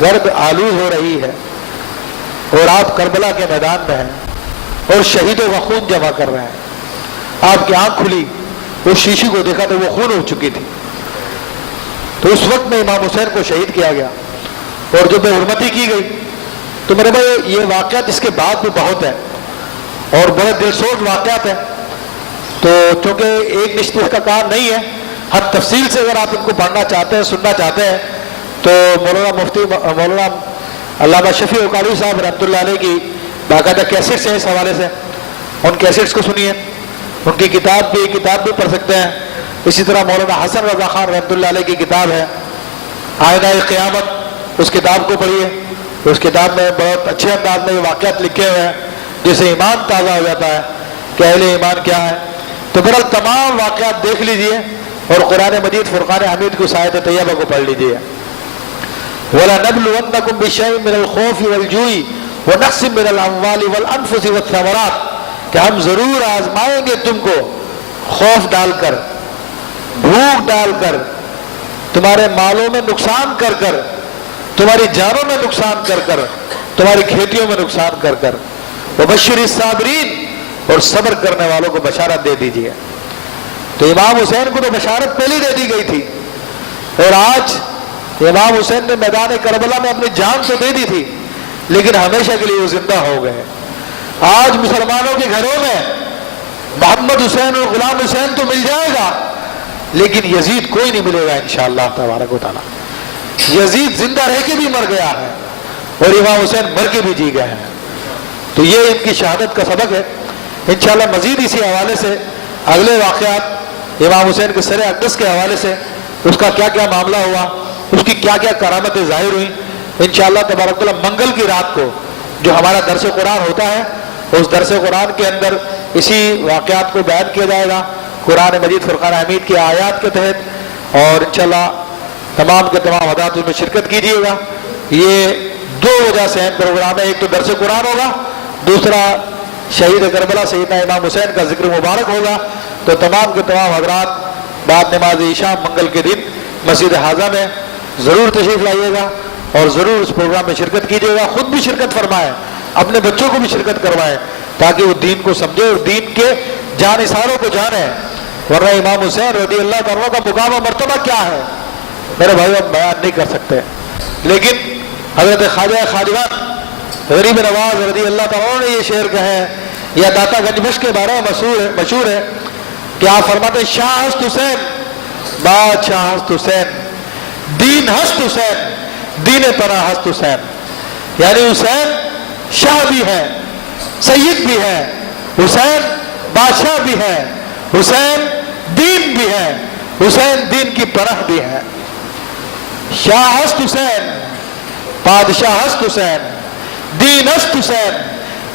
گرد آلود ہو رہی ہے، اور آپ کربلا کے میدان میں ہیں اور شہیدوں کا خون جمع کر رہے ہیں. آپ کی آنکھ کھلی، اس شیشی کو دیکھا تو وہ خون ہو چکی تھی. تو اس وقت میں امام حسین کو شہید کیا گیا اور جو بے حرمتی کی گئی. تو میرے بھائی یہ واقعات اس کے بعد بھی بہت ہیں اور بڑے دل سوز واقعات ہیں. تو چونکہ ایک نشست کا کام نہیں ہے، ہر تفصیل سے اگر آپ ان کو پڑھنا چاہتے ہیں، سننا چاہتے ہیں، تو مولانا علامہ شفیع قاری صاحب رحمۃ اللہ علیہ کی باقاعدہ کیسٹس ہیں اس حوالے سے، ان کیسٹس کو سنیے. ان کی کتاب بھی پڑھ سکتے ہیں. اسی طرح مولانا حسن رضا خان رحمۃ اللہ علیہ کی کتاب ہے آئینہ قیامت، اس کتاب کو پڑھیے. اس کتاب میں بہت اچھے انداز میں یہ واقعات لکھے ہوئے ہیں جس سے ایمان تازہ ہو جاتا ہے کہ اہل ایمان کیا ہے. تو بہرحال تمام واقعات دیکھ لیجئے اور قرآن مجید فرقان حمید کو آیت طیبہ کو پڑھ لیجئے. وَلَنَبْلُوَنَّكُمْ بِشَيْءٍ مِّنَ الْخَوْفِ وَالْجُوعِ وَنَقْصٍ مِّنَ الْأَمْوَالِ وَالْأَنفُسِ وَالثَّمَرَاتِ کہ ہم ضرور آزمائیں گے تم کو، خوف ڈال کر، بھوک ڈال کر، تمہارے مالوں میں نقصان کر کر، تمہاری جانوں میں نقصان کر کر، تمہاری کھیتیوں میں نقصان کر کر. وَبَشِّرِ الصَّابِرِينَ اور صبر کرنے والوں کو بشارت دے دیجیے. تو امام حسین کو تو بشارت پہلے دے دی گئی تھی، اور آج امام حسین نے میدان کربلا میں اپنی جان تو دے دی تھی لیکن ہمیشہ کے لیے وہ زندہ ہو گئے. آج مسلمانوں کے گھروں میں محمد حسین اور غلام حسین تو مل جائے گا لیکن یزید کوئی نہیں ملے گا انشاءاللہ تبارک و تعالیٰ. یزید زندہ رہ کے بھی مر گیا ہے اور امام حسین مر کے بھی جی گئے ہیں. تو یہ ان کی شہادت کا سبق ہے. انشاءاللہ مزید اسی حوالے سے اگلے واقعات امام حسین کے سر اقدس کے حوالے سے اس کا کیا کیا معاملہ ہوا, اس کی کیا کیا کرامتیں ظاہر ہوئیں, انشاءاللہ تبارک اللہ منگل کی رات کو جو ہمارا درس قرآن ہوتا ہے اس درس قرآن کے اندر اسی واقعات کو بیان کیا جائے گا قرآن مجید فرقان حمید کی آیات کے تحت. اور انشاءاللہ تمام کے تمام حضرات اس میں شرکت کیجیے گا. یہ دو وجہ سے اہم پروگرام ہے, ایک تو درس قرآن ہوگا, دوسرا شہید کربلا سیدنا امام حسین کا ذکر مبارک ہوگا. تو تمام کے تمام حضرات بعد نماز عشاء منگل کے دن مسجد حاضہ میں ضرور تشریف لائیے گا اور ضرور اس پروگرام میں شرکت کیجیے گا. خود بھی شرکت فرمائیں, اپنے بچوں کو بھی شرکت کروائیں تاکہ وہ دین کو سمجھے اور دین کے جانثاروں کو جانیں. ورنہ امام حسین رضی اللہ تعالیٰ کا مقام و مرتبہ کیا ہے میرے بھائی ہم بیان نہیں کر سکتے. لیکن حضرت خواجہ خواجگان غریب نواز رضی اللہ تعالیٰ نے یہ شعر کہے ہیں, یا داتا گنج بخش کے بارے میں مشہور ہے کہ آپ فرماتے ہیں شاہ ہست حسین بادشاہ ہست حسین دین ہست حسین دین پناہ ہست حسین. یعنی حسین شاہ بھی ہے, سید بھی ہے, حسین بادشاہ بھی ہے, حسین دین بھی ہے, حسین دین کی پناہ بھی ہے. شاہ ہست حسین بادشاہ ہست حسین دین ہست حسین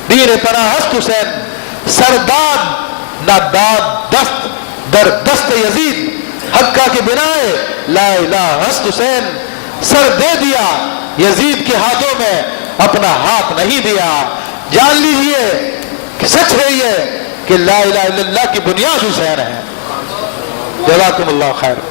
دین پناہ ہست حسین. سرداد نہ داد دست در دست یزید حقہ کے بنائے لا الہ ہست حسین. سر دے دیا یزید کے ہاتھوں میں اپنا ہاتھ نہیں دیا. جان لیجئے کہ سچ ہے یہ کہ لا الہ الا اللہ کی بنیاد حسین ہے. جزاکم اللہ خیر.